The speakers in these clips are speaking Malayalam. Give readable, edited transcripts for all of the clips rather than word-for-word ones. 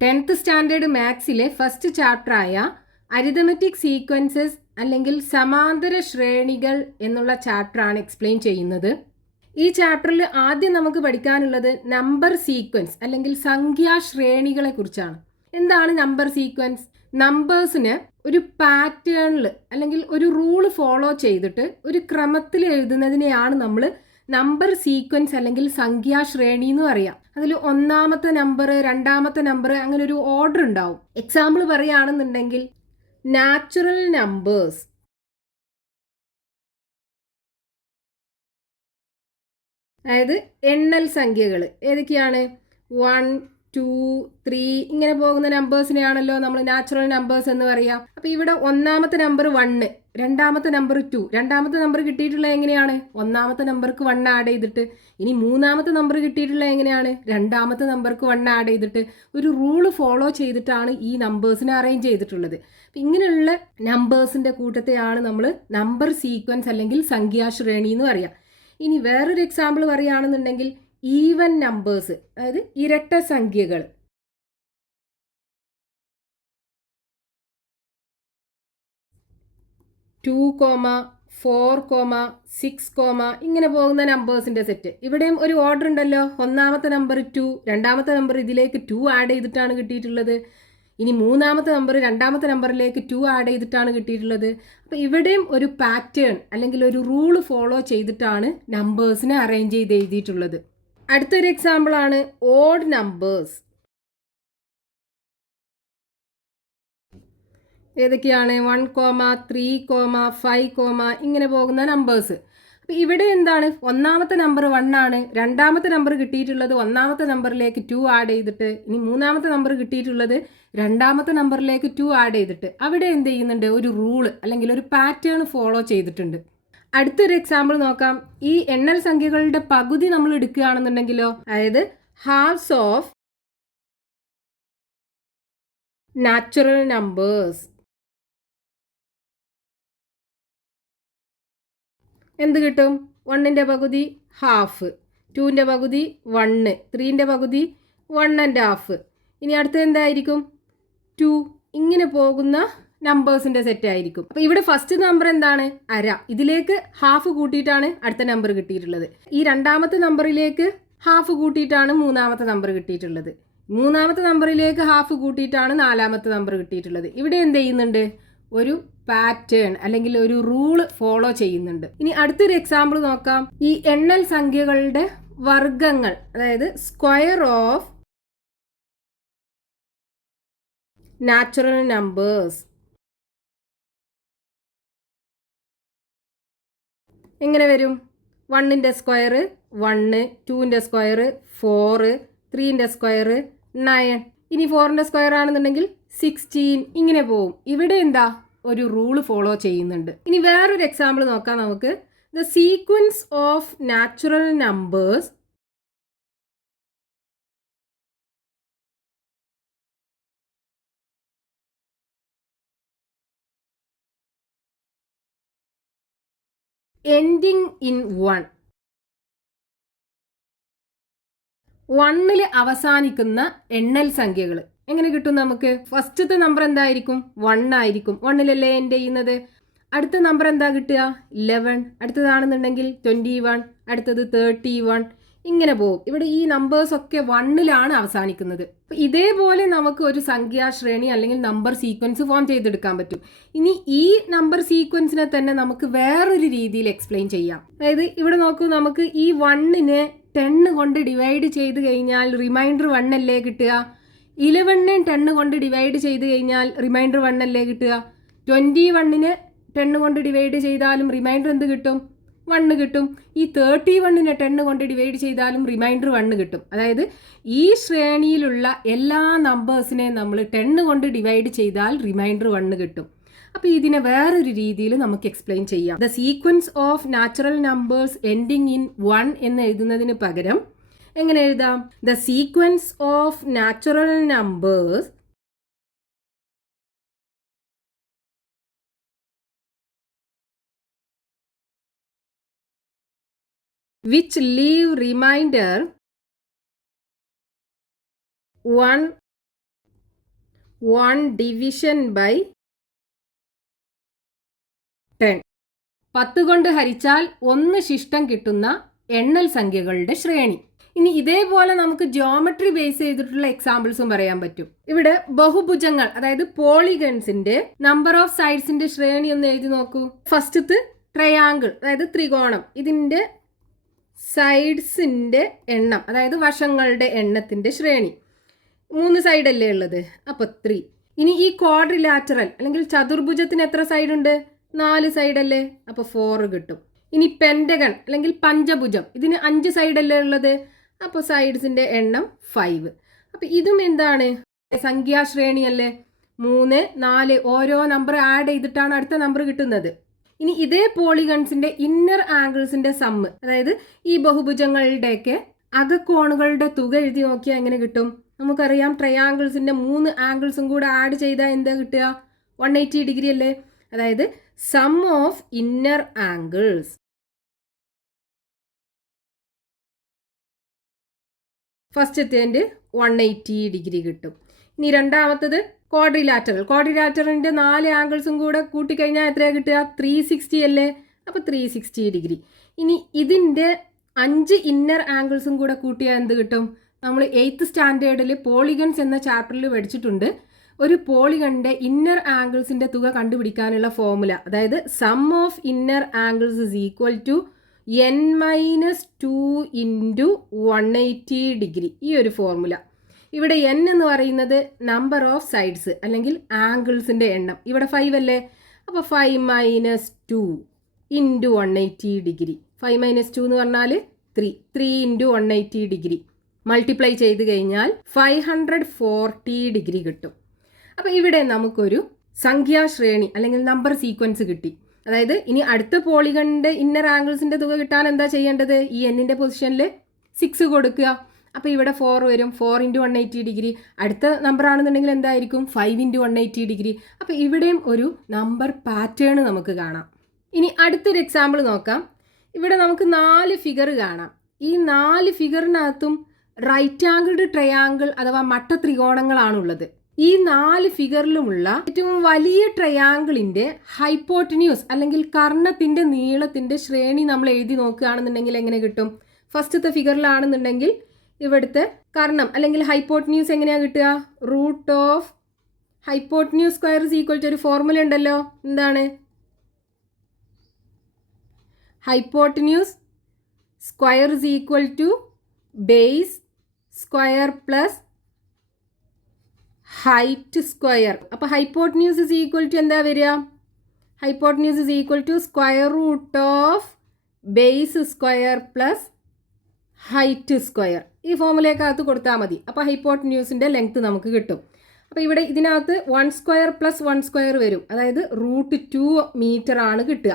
10th സ്റ്റാൻഡേർഡ് മാത്സിലെ ഫസ്റ്റ് ചാപ്റ്ററായ അരിതമെറ്റിക് സീക്വൻസസ് അല്ലെങ്കിൽ സമാന്തര ശ്രേണികൾ എന്നുള്ള ചാപ്റ്ററാണ് എക്സ്പ്ലെയിൻ ചെയ്യുന്നത്. ഈ ചാപ്റ്ററിൽ ആദ്യം നമുക്ക് പഠിക്കാനുള്ളത് നമ്പർ സീക്വൻസ് അല്ലെങ്കിൽ സംഖ്യാശ്രേണികളെ കുറിച്ചാണ്. എന്താണ് നമ്പർ സീക്വൻസ്? നമ്പേഴ്സിന് ഒരു പാറ്റേണിൽ അല്ലെങ്കിൽ ഒരു റൂള് ഫോളോ ചെയ്തിട്ട് ഒരു ക്രമത്തിൽ എഴുതുന്നതിനെയാണ് നമ്മൾ നമ്പർ സീക്വൻസ് അല്ലെങ്കിൽ സംഖ്യാശ്രേണി എന്ന് പറയാം. അതിൽ ഒന്നാമത്തെ നമ്പർ, രണ്ടാമത്തെ നമ്പർ, അങ്ങനെ ഒരു ഓർഡർ ഉണ്ടാവും. എക്സാമ്പിൾ പറയുകയാണെന്നുണ്ടെങ്കിൽ നാച്ചുറൽ നമ്പേഴ്സ്, അതായത് എണ്ണൽ സംഖ്യകൾ ഏതൊക്കെയാണ്? 1, 2, 3 ഇങ്ങനെ പോകുന്ന നമ്പേഴ്സിനെയാണല്ലോ നമ്മൾ നാച്ചുറൽ നമ്പേഴ്സ് എന്ന് പറയാം. അപ്പൊ ഇവിടെ ഒന്നാമത്തെ നമ്പർ 1, രണ്ടാമത്തെ നമ്പർ 2. രണ്ടാമത്തെ നമ്പർ കിട്ടിയിട്ടുള്ളത് എങ്ങനെയാണ്? ഒന്നാമത്തെ നമ്പർക്ക് 1 ആഡ് ചെയ്തിട്ട്. ഇനി മൂന്നാമത്തെ നമ്പർ കിട്ടിയിട്ടുള്ളത് എങ്ങനെയാണ്? രണ്ടാമത്തെ നമ്പർക്ക് 1 ആഡ് ചെയ്തിട്ട് ഒരു റൂള് ഫോളോ ചെയ്തിട്ടാണ് ഈ നമ്പേഴ്സിനെ അറേഞ്ച് ചെയ്തിട്ടുള്ളത്. അപ്പം ഇങ്ങനെയുള്ള നമ്പേഴ്സിന്റെ കൂട്ടത്തെയാണ് നമ്മൾ നമ്പർ സീക്വൻസ് അല്ലെങ്കിൽ സംഖ്യാശ്രേണി എന്ന് പറയാം. ഇനി വേറൊരു എക്സാമ്പിൾ പറയുകയാണെന്നുണ്ടെങ്കിൽ ഈവൻ നമ്പേഴ്സ്, അതായത് ഇരട്ട സംഖ്യകൾ. ടു കോമ 4, 6, ഇങ്ങനെ പോകുന്ന നമ്പേഴ്സിന്റെ സെറ്റ്. ഇവിടെയും ഒരു ഓർഡർ ഉണ്ടല്ലോ. ഒന്നാമത്തെ നമ്പർ 2, രണ്ടാമത്തെ നമ്പർ ഇതിലേക്ക് 2 ആഡ് ചെയ്തിട്ടാണ് കിട്ടിയിട്ടുള്ളത്. ഇനി മൂന്നാമത്തെ നമ്പർ രണ്ടാമത്തെ നമ്പറിലേക്ക് 2 ആഡ് ചെയ്തിട്ടാണ് കിട്ടിയിട്ടുള്ളത്. അപ്പോൾ ഇവിടെയും ഒരു പാറ്റേൺ അല്ലെങ്കിൽ ഒരു റൂള് ഫോളോ ചെയ്തിട്ടാണ് നമ്പേഴ്സിനെ അറേഞ്ച് ചെയ്ത് എഴുതിയിട്ടുള്ളത്. അടുത്തൊരു എക്സാമ്പിൾ ആണ് ഓഡ് നമ്പേഴ്സ്. ഏതൊക്കെയാണ്? 1, 3, 5, ഇങ്ങനെ പോകുന്ന നമ്പേഴ്സ്. അപ്പോൾ ഇവിടെ എന്താണ്? ഒന്നാമത്തെ നമ്പർ 1 ആണ്. രണ്ടാമത്തെ നമ്പർ കിട്ടിയിട്ടുള്ളത് ഒന്നാമത്തെ നമ്പറിലേക്ക് 2 ആഡ് ചെയ്തിട്ട്. ഇനി മൂന്നാമത്തെ നമ്പർ കിട്ടിയിട്ടുള്ളത് രണ്ടാമത്തെ നമ്പറിലേക്ക് 2 ആഡ് ചെയ്തിട്ട്. അവിടെ എന്ത് ചെയ്യുന്നുണ്ട്? ഒരു റൂള് അല്ലെങ്കിൽ ഒരു പാറ്റേൺ ഫോളോ ചെയ്തിട്ടുണ്ട്. അടുത്തൊരു എക്സാമ്പിൾ നോക്കാം. ഈ എണ്ണൽ സംഖ്യകളുടെ പകുതി നമ്മൾ എടുക്കുകയാണെന്നുണ്ടെങ്കിലോ, അതായത് ഹാഫ്സ് ഓഫ് നാച്ചുറൽ നമ്പേഴ്സ്. എന്ത് കിട്ടും? 1ന്റെ പകുതി ഹാഫ്, 2ന്റെ പകുതി 1, 3ന്റെ പകുതി 1.5. ഇനി അടുത്തത് എന്തായിരിക്കും? 2. ഇങ്ങനെ പോകുന്ന നമ്പേഴ്സിന്റെ സെറ്റ് ആയിരിക്കും. അപ്പൊ ഇവിടെ ഫസ്റ്റ് നമ്പർ എന്താണ്? അര. ഇതിലേക്ക് ഹാഫ് കൂട്ടിയിട്ടാണ് അടുത്ത നമ്പർ കിട്ടിയിട്ടുള്ളത്. ഈ രണ്ടാമത്തെ നമ്പറിലേക്ക് ഹാഫ് കൂട്ടിയിട്ടാണ് മൂന്നാമത്തെ നമ്പർ കിട്ടിയിട്ടുള്ളത്. മൂന്നാമത്തെ നമ്പറിലേക്ക് ഹാഫ് കൂട്ടിയിട്ടാണ് നാലാമത്തെ നമ്പർ കിട്ടിയിട്ടുള്ളത്. ഇവിടെ എന്ത് ചെയ്യുന്നുണ്ട്? ഒരു പാറ്റേൺ അല്ലെങ്കിൽ ഒരു റൂള് ഫോളോ ചെയ്യുന്നുണ്ട്. ഇനി അടുത്തൊരു എക്സാമ്പിൾ നോക്കാം. ഈ എണ്ണൽ സംഖ്യകളുടെ വർഗങ്ങൾ, അതായത് സ്ക്വയർ ഓഫ് നാച്ചുറൽ നമ്പേഴ്സ്. എങ്ങനെ വരും? 1ന്റെ സ്ക്വയർ 1, 2ന്റെ സ്ക്വയർ 4, 3ന്റെ സ്ക്വയർ 9. ഇനി 4ന്റെ സ്ക്വയർ ആണെന്നുണ്ടെങ്കിൽ 16. ഇങ്ങനെ പോവും. ഇവിടെ എന്താ? ഒരു റൂള് ഫോളോ ചെയ്യുന്നുണ്ട്. ഇനി വേറൊരു എക്സാമ്പിൾ നോക്കാം നമുക്ക്. The sequence of natural numbers ending in 1. 1ൽ അവസാനിക്കുന്ന എണ്ണൽ സംഖ്യകൾ എങ്ങനെ കിട്ടും നമുക്ക്? ഫസ്റ്റത്തെ നമ്പർ എന്തായിരിക്കും? 1 ആയിരിക്കും. 1ലല്ലേ എൻഡ് ചെയ്യുന്നത്. അടുത്ത നമ്പർ എന്താ കിട്ടുക? 11. അടുത്തതാണെന്നുണ്ടെങ്കിൽ 21, അടുത്തത് 31. ഇങ്ങനെ പോകും. ഇവിടെ ഈ നമ്പേഴ്സ് ഒക്കെ 1ലാണ് അവസാനിക്കുന്നത്. അപ്പം ഇതേപോലെ നമുക്ക് ഒരു സംഖ്യാശ്രേണി അല്ലെങ്കിൽ നമ്പർ സീക്വൻസ് ഫോം ചെയ്തെടുക്കാൻ പറ്റും. ഇനി ഈ നമ്പർ സീക്വൻസിനെ തന്നെ നമുക്ക് വേറൊരു രീതിയിൽ എക്സ്പ്ലെയിൻ ചെയ്യാം. അതായത് ഇവിടെ നോക്കൂ, നമുക്ക് ഈ 1നെ 10 കൊണ്ട് ഡിവൈഡ് ചെയ്ത് കഴിഞ്ഞാൽ റിമൈൻഡർ 1 അല്ലേ കിട്ടുക. 11നെ 10 കൊണ്ട് ഡിവൈഡ് ചെയ്ത് കഴിഞ്ഞാൽ റിമൈൻഡർ 1 അല്ലേ കിട്ടുക. 21നെ 10 കൊണ്ട് ഡിവൈഡ് ചെയ്താലും റിമൈൻഡർ എന്ത് കിട്ടും? 1 കിട്ടും. ഈ 31നെ 10 കൊണ്ട് ഡിവൈഡ് ചെയ്താലും റിമൈൻഡർ 1 കിട്ടും. അതായത് ഈ ശ്രേണിയിലുള്ള എല്ലാ നമ്പേഴ്സിനെ നമ്മൾ 10 കൊണ്ട് ഡിവൈഡ് ചെയ്താൽ റിമൈൻഡർ 1 കിട്ടും. അപ്പോൾ ഇതിനെ വേറൊരു രീതിയിൽ നമുക്ക് എക്സ്പ്ലെയിൻ ചെയ്യാം. The sequence of natural numbers ending in 1 എന്ന് എഴുതുന്നതിന് പകരം എങ്ങനെ എഴുതാം? The sequence of natural numbers which leave remainder 1 1 division by 10. 10 കൊണ്ട് ഹരിച്ചാൽ 1 ശിഷ്ടം കിട്ടുന്ന എണ്ണൽ സംഖ്യകളുടെ ശ്രേണി. ഇനി ഇതേപോലെ നമുക്ക് ജിയോമെട്രി ബേസ് ചെയ്തിട്ടുള്ള എക്സാമ്പിൾസും പറയാൻ പറ്റും. ഇവിടെ ബഹുഭുജങ്ങൾ അതായത് പോളിഗൺസിന്റെ നമ്പർ ഓഫ് സൈഡ്സിന്റെ ശ്രേണി ഒന്ന് എഴുതി നോക്കൂ. ഫസ്റ്റത്തെ ട്രയാങ്കിൾ അതായത് ത്രികോണം, ഇതിന്റെ സൈഡ്സിന്റെ എണ്ണം അതായത് വശങ്ങളുടെ എണ്ണത്തിന്റെ ശ്രേണി 3 സൈഡല്ലേ ഉള്ളത്, അപ്പൊ 3. ഇനി ഈ ക്വാഡ്രിലാറ്ററൽ അല്ലെങ്കിൽ ചതുർഭുജത്തിന് എത്ര സൈഡ് ഉണ്ട്? 4 സൈഡല്ലേ, അപ്പൊ 4 കിട്ടും. ഇനി പെന്റഗൺ അല്ലെങ്കിൽ പഞ്ചഭുജം, ഇതിന് 5 സൈഡല്ലേ ഉള്ളത്, അപ്പോൾ സൈഡ്സിന്റെ എണ്ണം 5. അപ്പൊ ഇതും എന്താണ്? സംഖ്യാശ്രേണിയല്ലേ. 3, 4 ഓരോ നമ്പർ ആഡ് ചെയ്തിട്ടാണ് അടുത്ത നമ്പർ കിട്ടുന്നത്. ഇനി ഇതേ പോളിഗൺസിന്റെ ഇന്നർ ആംഗിൾസിന്റെ സമ്മ്, അതായത് ഈ ബഹുഭുജങ്ങളുടെയൊക്കെ അകക്കോണുകളുടെ തുക എഴുതി നോക്കിയാൽ എങ്ങനെ കിട്ടും? നമുക്കറിയാം ട്രയാങ്കിൾസിന്റെ 3 ആംഗിൾസും കൂടെ ആഡ് ചെയ്താൽ എന്താ കിട്ടുക? 180 ഡിഗ്രി അല്ലേ. അതായത് സം ഓഫ് ഇന്നർ ആംഗിൾസ് ഫസ്റ്റത്തേൻ്റെ 180 ഡിഗ്രി കിട്ടും. ഇനി രണ്ടാമത്തത് ക്വാഡ്രിലാറ്ററലിന്റെ 4 ആംഗിൾസും കൂടെ കൂട്ടിക്കഴിഞ്ഞാൽ എത്രയാ കിട്ടുക? 360 അല്ലേ, അപ്പോൾ 360 ഡിഗ്രി. ഇനി ഇതിൻ്റെ 5 ഇന്നർ ആംഗിൾസും കൂടെ കൂട്ടിയാൽ എന്ത് കിട്ടും? നമ്മൾ 8th സ്റ്റാൻഡേർഡിൽ പോളിഗൺസ് എന്ന ചാപ്റ്ററിൽ പഠിച്ചിട്ടുണ്ട്. ഒരു പോളിഗണിന്റെ ഇന്നർ ആംഗിൾസിന്റെ തുക കണ്ടുപിടിക്കാനുള്ള ഫോർമുല, അതായത് sum of inner angles is equal to n-2 into 180 degree. ഈ ഒരു ഫോർമുല. ഇവിടെ n എന്ന് പറയുന്നത് നമ്പർ ഓഫ് സൈഡ്സ് അല്ലെങ്കിൽ ആംഗിൾസിന്റെ എണ്ണം. ഇവിടെ 5 അല്ലേ, അപ്പോൾ 5 - 2 ഇൻറ്റു 180 ഡിഗ്രി. 5 - 2 എന്ന് പറഞ്ഞാൽ 3 ഇൻറ്റു 180 ഡിഗ്രി മൾട്ടിപ്ലൈ ചെയ്ത് കഴിഞ്ഞാൽ 540 ഡിഗ്രി കിട്ടും. അപ്പോൾ ഇവിടെ നമുക്കൊരു സംഖ്യാശ്രേണി അല്ലെങ്കിൽ നമ്പർ സീക്വൻസ് കിട്ടി. അതായത് ഇനി അടുത്ത പോളിഗണിന്റെ ഇന്നർ ആംഗിൾസിന്റെ തുക കിട്ടാൻ എന്താ ചെയ്യേണ്ടത്? ഈ എന്നിന്റെ പൊസിഷനിൽ 6 കൊടുക്കുക. അപ്പോൾ ഇവിടെ 4 വരും. 4 ഇൻറ്റു 180 ഡിഗ്രി. അടുത്ത നമ്പർ ആണെന്നുണ്ടെങ്കിൽ എന്തായിരിക്കും? 5 ഇൻറ്റു 180 ഡിഗ്രി. അപ്പോൾ ഇവിടെയും ഒരു നമ്പർ പാറ്റേൺ നമുക്ക് കാണാം. ഇനി അടുത്തൊരു എക്സാമ്പിൾ നോക്കാം. ഇവിടെ നമുക്ക് 4 ഫിഗർ കാണാം. ഈ 4 ഫിഗറിനകത്തും റൈറ്റ് ആംഗിൾഡ് ട്രയാങ്കിൾ അഥവാ മട്ടത്രികോണങ്ങളാണുള്ളത്. ഈ 4 ഫിഗറിലുമുള്ള ഏറ്റവും വലിയ ട്രയാങ്കിളിന്റെ ഹൈപ്പോട്ടന്യൂസ് അല്ലെങ്കിൽ കർണത്തിന്റെ നീളത്തിന്റെ ശ്രേണി നമ്മൾ എഴുതി നോക്കുകയാണെന്നുണ്ടെങ്കിൽ എങ്ങനെ കിട്ടും? ഫസ്റ്റത്തെ ഫിഗറിലാണെന്നുണ്ടെങ്കിൽ ഇവിടുത്തെ കർണം അല്ലെങ്കിൽ ഹൈപ്പോട്ടന്യൂസ് എങ്ങനെയാ കിട്ടുക? Root of hypotenuse square is equal to ഒരു ഫോർമുല ഉണ്ടല്ലോ. എന്താണ്? Hypotenuse square is equal to base square plus height square. അപ്പോൾ ഹൈപ്പോട്ടന്യൂസ് ഇസ് ഈക്വൽ ടു എന്താ വരിക? Hypotenuse is equal to square root of base square plus height square. ഈ ഫോർമുലയ്ക്കകത്ത് കൊടുത്താൽ മതി. അപ്പോൾ ഹൈപ്പോട്ടന്യൂസിൻ്റെ ലെങ്ത് നമുക്ക് കിട്ടും. അപ്പോൾ ഇവിടെ ഇതിനകത്ത് 1 സ്ക്വയർ പ്ലസ് 1 സ്ക്വയർ വരും. അതായത് √2 മീറ്റർ ആണ് കിട്ടുക.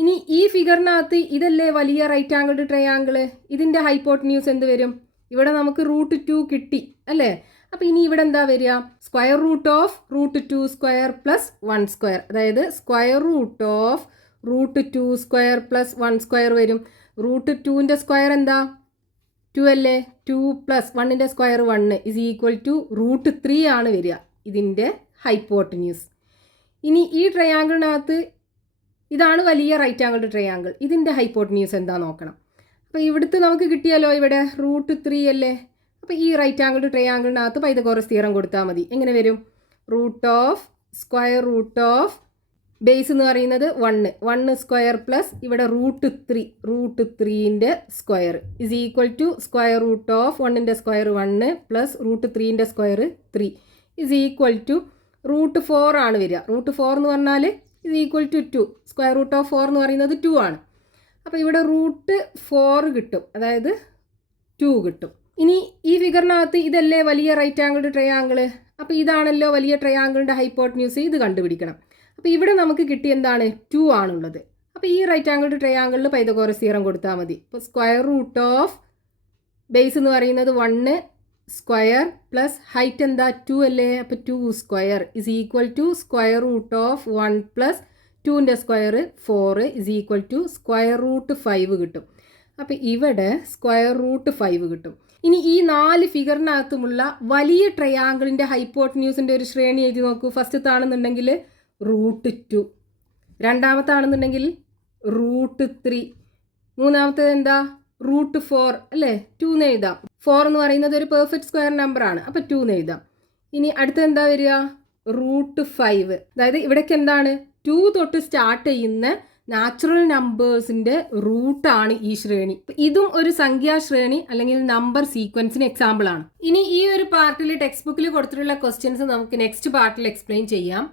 ഇനി ഈ ഫിഗറിനകത്ത് ഇതല്ലേ വലിയ റൈറ്റ് ആംഗിൾഡ് ട്രയാങ്കിള്. ഇതിൻ്റെ ഹൈപ്പോട്ടന്യൂസ് എന്ത് വരും? ഇവിടെ നമുക്ക് √2 കിട്ടി അല്ലേ. അപ്പോൾ ഇനി ഇവിടെ എന്താ വരിക? Square root of √2 square plus 1 square. അതായത് square root of √2 square plus 1 square വരും. √2ൻ്റെ സ്ക്വയർ എന്താ? 2 അല്ലേ. 2 പ്ലസ് 1ൻ്റെ സ്ക്വയർ 1 ഇസ് ഈക്വൽ ടു √3 ആണ് വരിക ഇതിൻ്റെ ഹൈപ്പോട്ടന്യൂസ്. ഇനി ഈ ട്രയാങ്കിളിനകത്ത് ഇതാണ് വലിയ റൈറ്റ് ആംഗിൾഡ് ട്രയാങ്കിൾ. ഇതിൻ്റെ ഹൈപ്പോട്ടന്യൂസ് എന്താ നോക്കണം. അപ്പോൾ ഇവിടുത്തെ നമുക്ക് കിട്ടിയാലോ, ഇവിടെ √3 അല്ലേ. അപ്പോൾ ഈ റൈറ്റ് ആംഗിൾഡ് ട്രയാങ്കിളിനകത്ത് പൈതഗോറസ് തിയറം കൊടുത്താൽ മതി. എങ്ങനെ വരും? Root of square root of base എന്ന് പറയുന്നത് 1 സ്ക്വയർ പ്ലസ് ഇവിടെ √3ൻ്റെ square is equal to square root of 1ൻ്റെ സ്ക്വയർ 1 പ്ലസ് √3ൻ്റെ സ്ക്വയർ 3 ഇസ് ഈക്വൽ ടു √4 ആണ് വരിക. √4 എന്ന് പറഞ്ഞാൽ is equal to 2. Square root of 4 എന്ന് പറയുന്നത് 2 ആണ്. അപ്പോൾ ഇവിടെ √4 കിട്ടും, അതായത് 2 കിട്ടും. ഇനി ഈ ഫിഗറിനകത്ത് ഇതല്ലേ വലിയ റൈറ്റ് ആംഗിൾഡ് ട്രയാങ്കിള്. അപ്പോൾ ഇതാണല്ലോ വലിയ ട്രയാങ്കിളിൻ്റെ ഹൈപ്പോട്ടന്യൂസ്. ഇത് കണ്ടുപിടിക്കണം. അപ്പോൾ ഇവിടെ നമുക്ക് കിട്ടി എന്താണ്? 2 ആണുള്ളത്. അപ്പോൾ ഈ റൈറ്റ് ആംഗിൾഡ് ട്രയാങ്കിളിൽ പൈതഗോറസ് തിയറം കൊടുത്താൽ മതി. അപ്പോൾ സ്ക്വയർ റൂട്ട് ഓഫ് ബേസ് എന്ന് പറയുന്നത് 1 സ്ക്വയർ പ്ലസ് ഹൈറ്റ് എന്താ? 2 അല്ലേ. അപ്പോൾ 2 square is equal to square root of 1 plus 2ൻ്റെ square 4 is equal to square root 5 കിട്ടും. അപ്പോൾ ഇവിടെ സ്ക്വയർ റൂട്ട് 5 കിട്ടും. ഇനി ഈ 4 ഫിഗറിനകത്തുമുള്ള വലിയ ട്രയാങ്കിളിൻ്റെ ഹൈപ്പോട്ടന്യൂസിൻ്റെ ഒരു ശ്രേണി എഴുതി നോക്കൂ. ഫസ്റ്റത്താണെന്നുണ്ടെങ്കിൽ √2, രണ്ടാമത്താണെന്നുണ്ടെങ്കിൽ √3, മൂന്നാമത്തേത് എന്താ √4 അല്ലേ, 2 എന്ന് എഴുതാം. 4 എന്ന് പറയുന്നത് ഒരു പെർഫെക്റ്റ് സ്ക്വയർ നമ്പർ ആണ്, അപ്പോൾ 2 എന്ന് എഴുതാം. ഇനി അടുത്തത് എന്താ വരിക, √5. അതായത് ഇവിടേക്ക് എന്താണ് 2 തൊട്ട് സ്റ്റാർട്ട് ചെയ്യുന്ന നാച്ചുറൽ നമ്പേഴ്സിന്റെ റൂട്ടാണ് ഈ ശ്രേണി. ഇതും ഒരു സംഖ്യാശ്രേണി അല്ലെങ്കിൽ നമ്പർ സീക്വൻസിന് എക്സാമ്പിൾ ആണ്. ഇനി ഈ ഒരു പാർട്ടിൽ ടെക്സ്റ്റ് ബുക്കിൽ കൊടുത്തിട്ടുള്ള ക്വസ്റ്റ്യൻസ് നമുക്ക് നെക്സ്റ്റ് പാർട്ടിൽ എക്സ്പ്ലെയിൻ ചെയ്യാം.